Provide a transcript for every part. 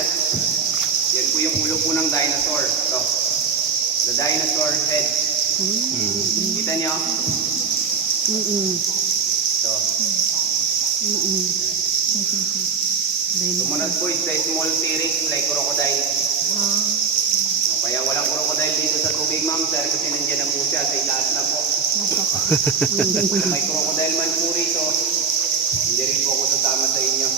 that, yan po yung ulo po ng dinosaur. So, the dinosaur head. Kita niyo? So, sumunod po is the small T-Rex like crocodile. So, kaya walang crocodile dito sa tubig, ma'am, sir, kasi nandiyan na po siya sa itaas na po. Kung may crocodile man po rito, hindi rin po ako sasama sa inyo.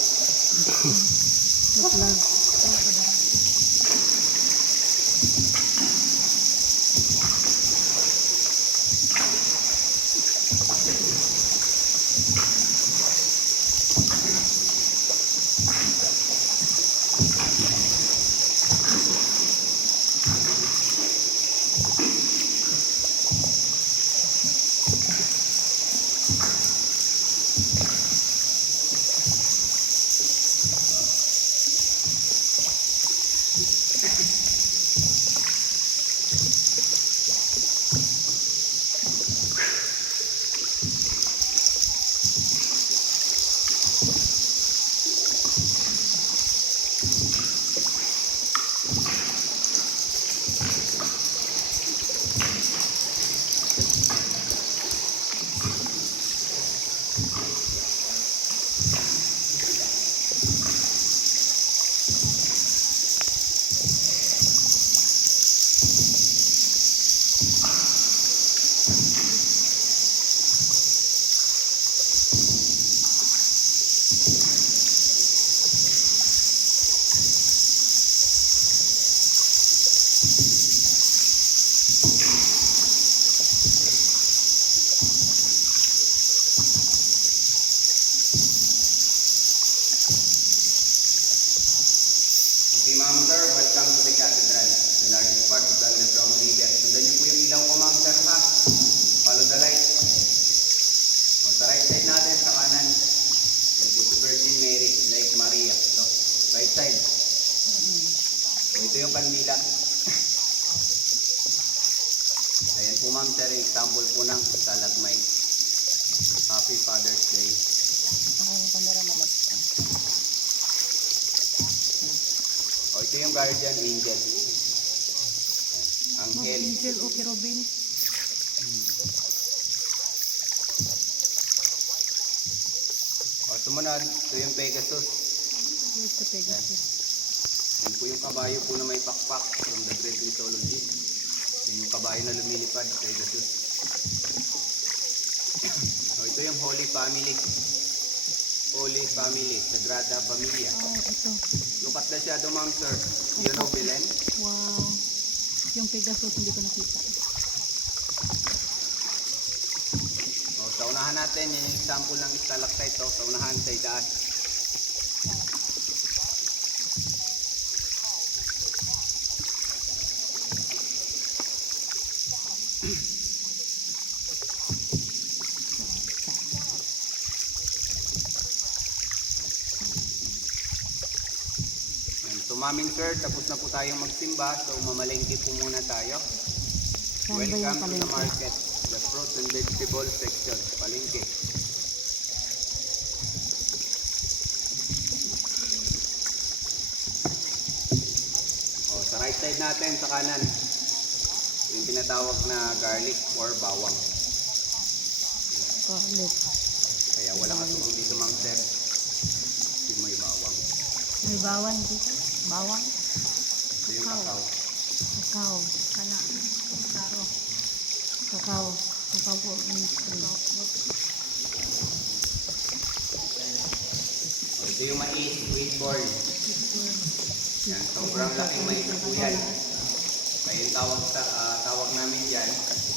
Okay, ma'am, sir, welcome to the cathedral, the largest part of the underground river. Sundan niyo po yung ilaw ko, ma'am, sir, ha? Follow the light. O, sa right side natin, sa kanan, yan po si Virgin Mary, like Maria. So, right side. So, ito yung kandila. Ayan po, ma'am, sir, yung example po ng stalagmite. Happy Father's Day. Ako yung kamera malapit. O, ito yung guardian angel. Anghel. Angel, okay, Robin. O, sumunod, ito yung Pegasus. Where's the Pegasus? Yan po yung kabayo po na may pakpak from the Greek mythology. Yan yung kabayo na lumilipad, Pegasus. O, ito yung Holy Family. Holy Family, Sagrada Familia. Oh, ito. Look at the shadow, ma'am, sir. You know, Belen? Wow. Yung Pegasus, hindi ko nakita. O, sa unahan natin, yan yung example ng stalactite. O, sa unahan, sa itaas. So, maming sir, tapos na po tayong magsimba. So, mamalengke po muna tayo. Saan ba yung Welcome to the palengke? market, the fruit and vegetable section, palengke. O, sa right side natin, sa kanan, yung tinatawag na garlic or bawang. Garlic. Kaya walang asukang dito, ma'am sir. Kasi may bawang. May bawang dito? Bawang? Ito yung kakao. Kakao. Kana. Karo. Kakao. Kakao po. O, ito yung mais, wheat corn. Yan, sobrang laking mais po yan. Kaya yung tawag namin dyan,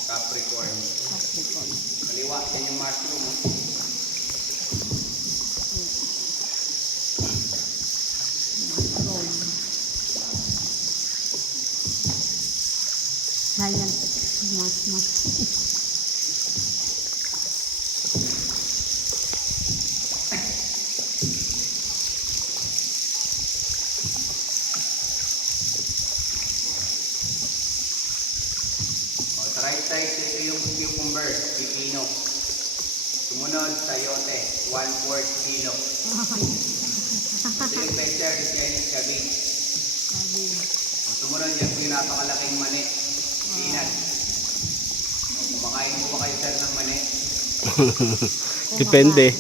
Capricorn. Capricorn. Kaliwa, yan yung mushroom. Mushroom. Ayan. Mas. O, sa right side, ito yung cucumber, pipino. Sumunod, sayote, 1/4 kilo. Ito yung pechay, Chinese cabbage. O, sumunod yan po yung napakalaking mani. Peanut. O, kumakain po ba kayo sir ng mani? Depende.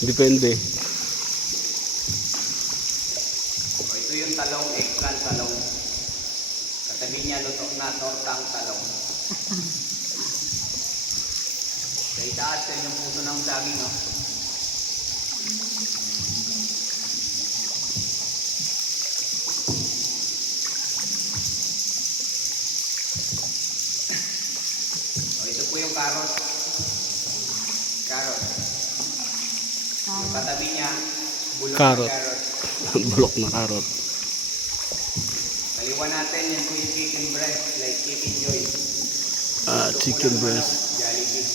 Depende. O, ito yung talong, eggplant talong. Katabi niya, luto na tortang talong. Sa itaas, yan yung puso ng saging, no? O, ito po yung carrot. Carrot. Yung katabi niya, bulok Carrot. na carrot. Bulok na karot. Kaliwan natin, yan po yung chicken breast, like chicken joy. Chicken breast. Jollibee.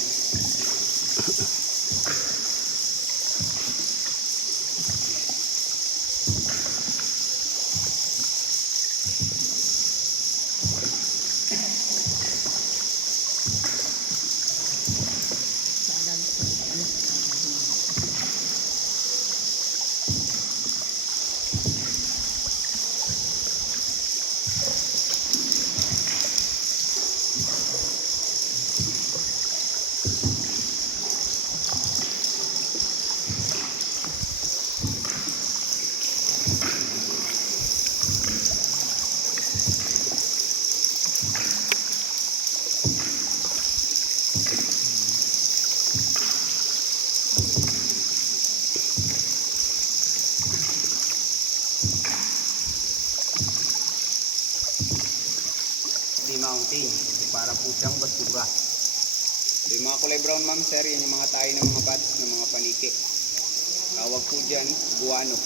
Mountain. Kasi para po siyang basura. So, yung mga kulay brown ma'am sir, yan yung mga tayo ng mga bats ng mga paniki. Tawag po dyan, guano.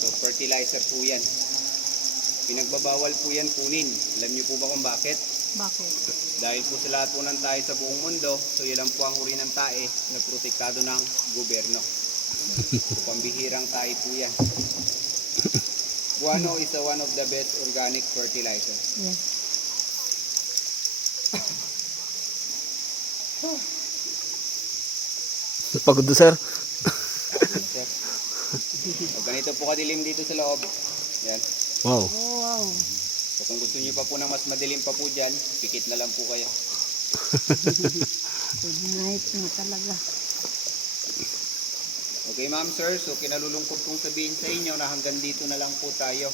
So fertilizer po yan. Pinagbabawal po yan kunin. Alam niyo po ba kung bakit? Bakit? Dahil po sa lahat po ng tae sa buong mundo, so yan lang po ang uri ng tae na protektado ng gobyerno. So pambihirang tae po yan. Guano is one of the best organic fertilizer. Yes. Pagod na, sir. Sir. O, ganito po kadilim dito sa loob. Yan. Wow. Oh, wow. So kung gusto niyo pa po ng mas madilim pa po dyan, pikit na lang po kayo. Good night na talaga. Okay ma'am sir, so kinalulungkot kong sabihin sa inyo na hanggang dito na lang po tayo.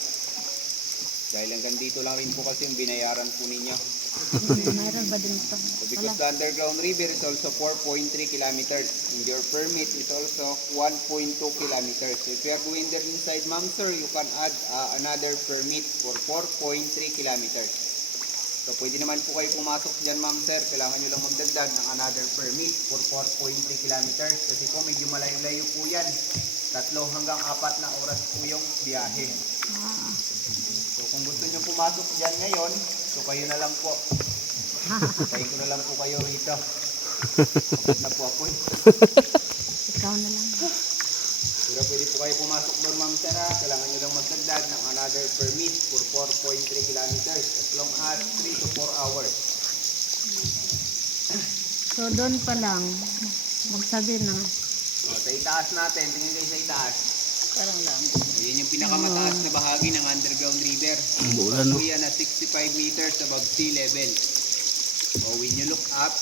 Dahil hanggang dito lang rin po kasi yung binayaran po ninyo. Mayroon ba din ito? So because the underground river is also 4.3 kilometers and your permit is also 1.2 kilometers. So if you are going there inside ma'am sir, you can add another permit for 4.3 kilometers. So pwede naman po kayo pumasok dyan ma'am sir, kailangan nyo lang magdagdag ng another permit for 4.3 kilometers kasi po medyo malayo-layo po yan. 3 hanggang 4 na oras po yung biyahe. Ah. So kung gusto nyo pumasok dyan ngayon, so kayo na lang po. Kayo ko na lang po kayo rito. Kapag na po ako eh. Ikaw na lang. Pero pwede po kayo pumasok doon ma'am sir ha. Kailangan nyo lang magdagdag ng another permit for 4.3 kilometers as long as 3 to 4 hours. So doon pa lang, magsabi na. So, sa itaas natin, tingin kayo sa itaas. Parang lang. Ayan yung pinakamataas na bahagi ng underground river. Umulan, no? So, yan na 65 meters above sea level. So when you look up,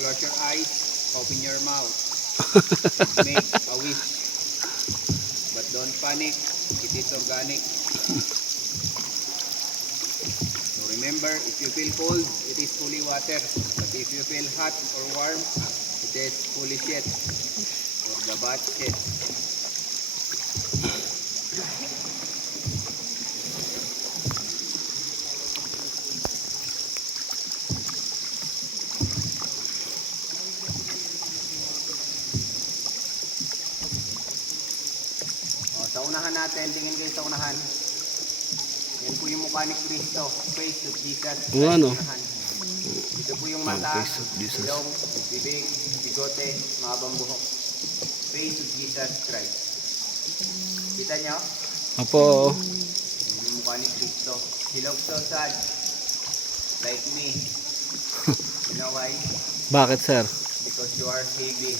close your eyes, open your mouth. Make a wish. But don't panic, it is organic. So remember, if you feel cold, it is fully water. But if you feel hot or warm, it is fully shit. Or the bad shit. Sa unahan natin, tingin kayo sa unahan. Yan po yung mukha ni Cristo. Face of Jesus. Oo, ano? Unahan. Ito po yung mata, Face of Jesus. ilong, bibig, bigote, mahabang buhok. Face of Jesus Christ. Kita nyo? Apo. Yan yung mukha ni Cristo. He looks so sad. Like me. You know why? Bakit, sir? Because you are heavy.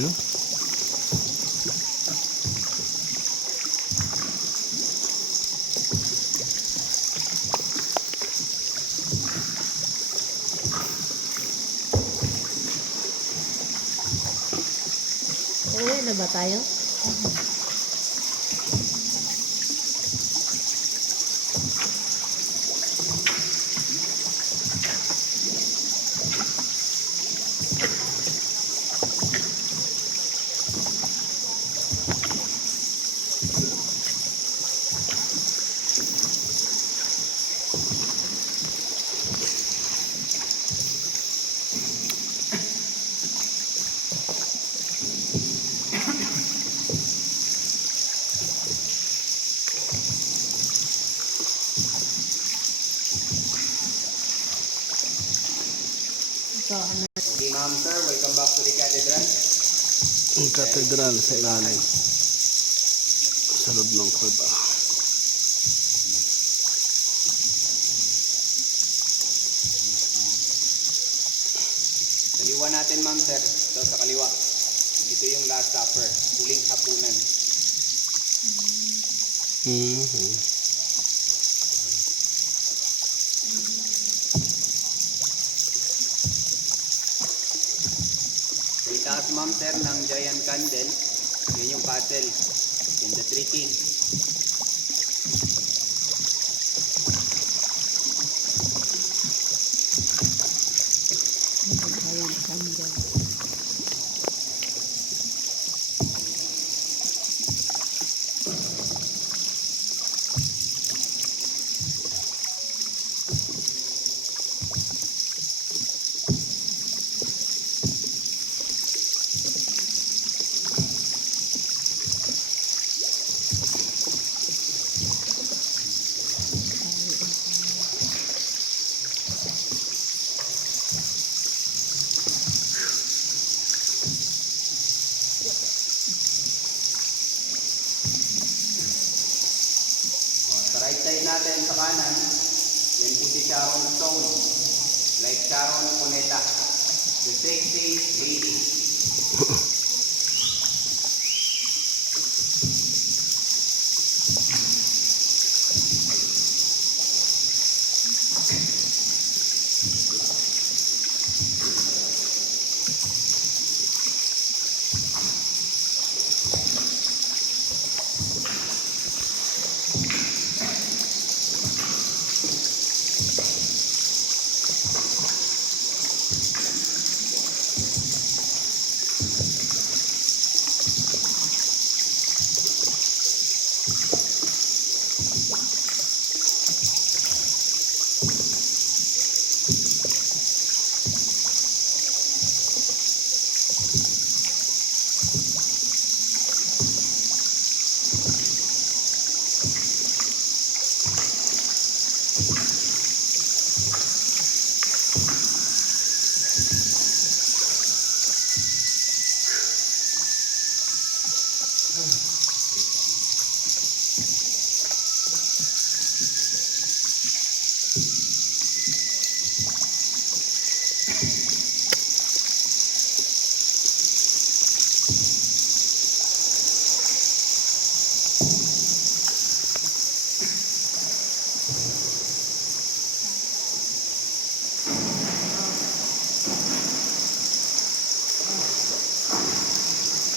Ano? Uwi na ba tayo? Ito, ano? Okay, ma'am, sir. Welcome back to the cathedral. Ang katedral sa ilalim. Sa loob ng kuweba. Kaliwa natin, ma'am, sir. So, sa kaliwa. Ito yung Last Supper. Huling hapunan. Mm-hmm. So, itaas, ma'am, sir, ng giant candle. Yan yung castle. In the Three Kings. Ayan, candle. Sa right side natin, sa kanan, yan po si Sharon Stone. Like Sharon Cuneta. The sexy lady.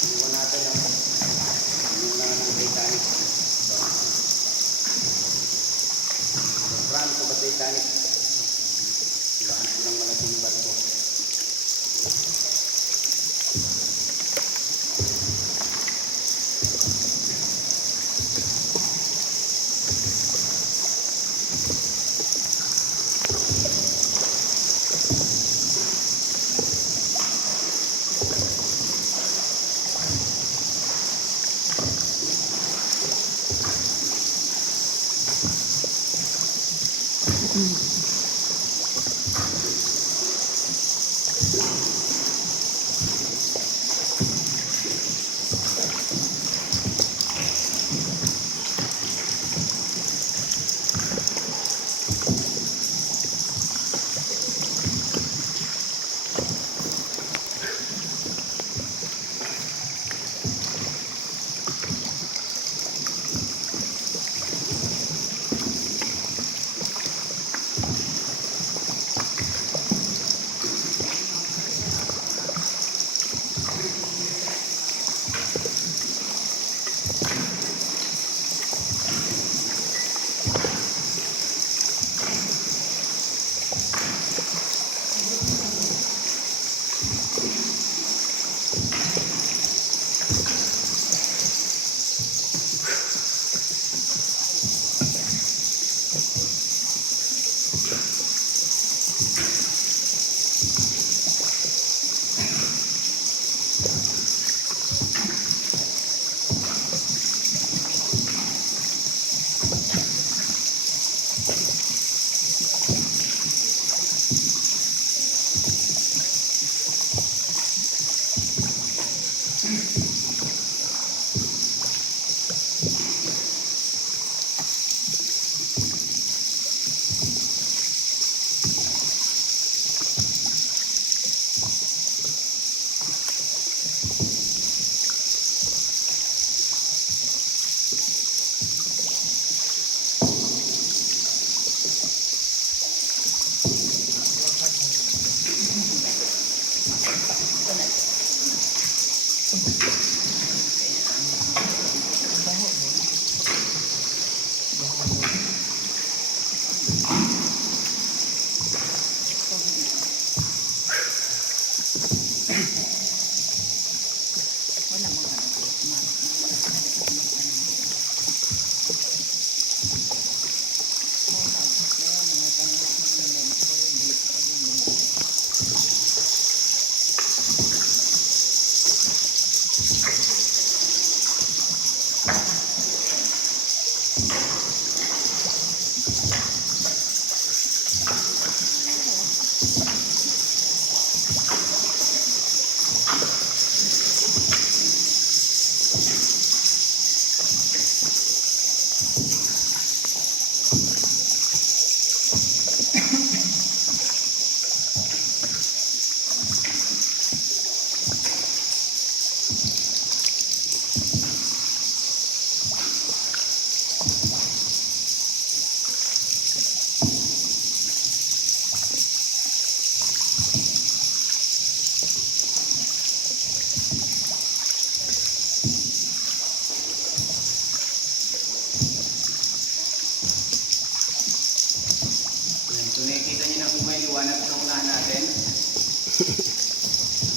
Iwan natin yung muna ng Titanic. So, the front of the Titanic. Ilaan po ng malaking barko.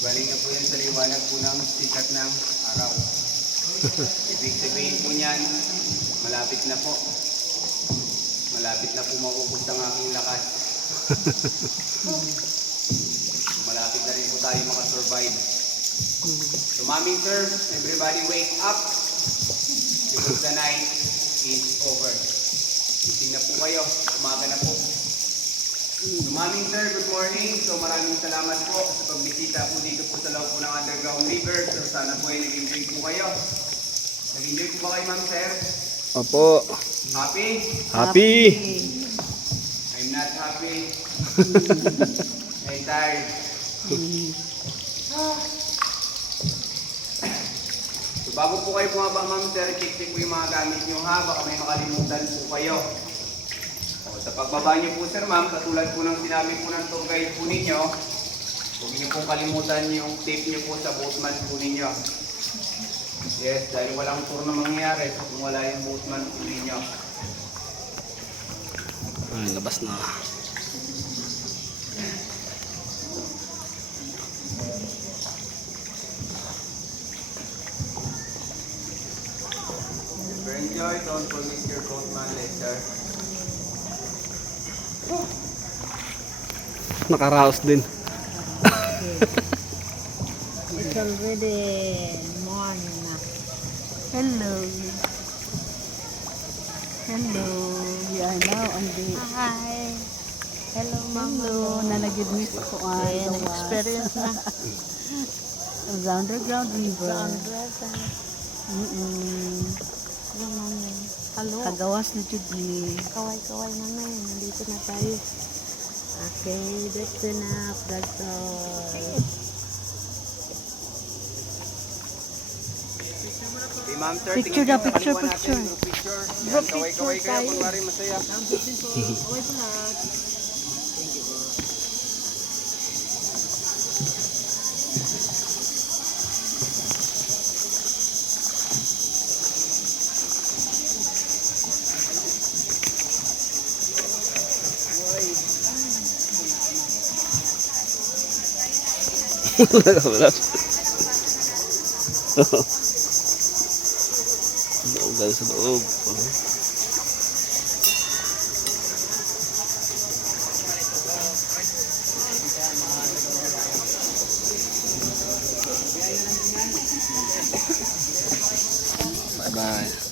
Galing na po yan sa liwanag po ng sikat ng araw. Ibig sabihin po niyan, malapit na po. Malapit na po maubos ang aking lakas. Malapit na rin po tayo makasurvive. So maming sir, everybody wake up. Because the night is over. Gising na po kayo. Umaga na po. Maming sir, good morning. So maraming salamat po sa pagbisita po dito po sa loob po ng Underground River. So sana po ay nag-enjoy po kayo. Nag-enjoy po ba kayo, ma'am sir? Opo. Happy? Happy. I'm not happy. I'm tired. So bago po kayo bumaba, ma'am sir, check po yung mga gamit nyo ha. Baka may makalimutan po kayo. Sa pagbaba niyo po sir ma'am, katulad po ng sinabi po ng tour guide po ninyo, huwag niyo pong kalimutan yung tape niyo po sa boatman po ninyo. Yes, dahil walang tour na mangyayari kung wala yung boatman po ninyo. Ay, labas na. If you enjoy, don't forget your boatman later. Nakaraos din. It's already morning na. Hello. Hello. We are now on the... Hi. Hello, Mama. Hello. Nalagid-miss ko ang Experience na. the Underground River. Hello, Mama. Hello. Kagawas na Judy. Kaway-kaway naman. Nandito na tayo. Okay, that's enough. That's all. Okay ma'am sir, Picture tingnan na, niyo, picture, kaliwa natin, picture. group picture. Yan, Group kaway-kaway picture kayo, tayo. kunwari masaya. Away po lahat. Nakabalat. Loob guys, sa loob. Bye-bye.